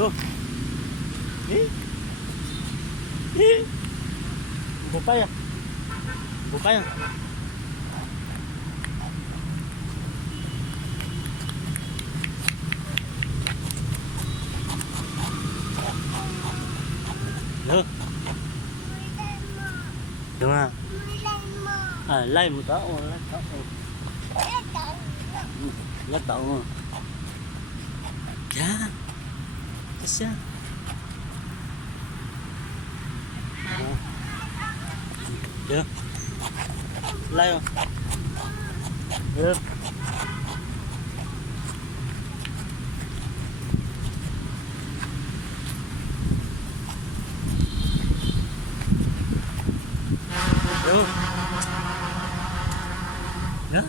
Tuh. Buka ya. Buka ya. Tuh. Đúng không? À, lấy một tao, lấy tao. Lấy tao. Dạ. Kasi. Được. Lấy không? Được. Được. Đó.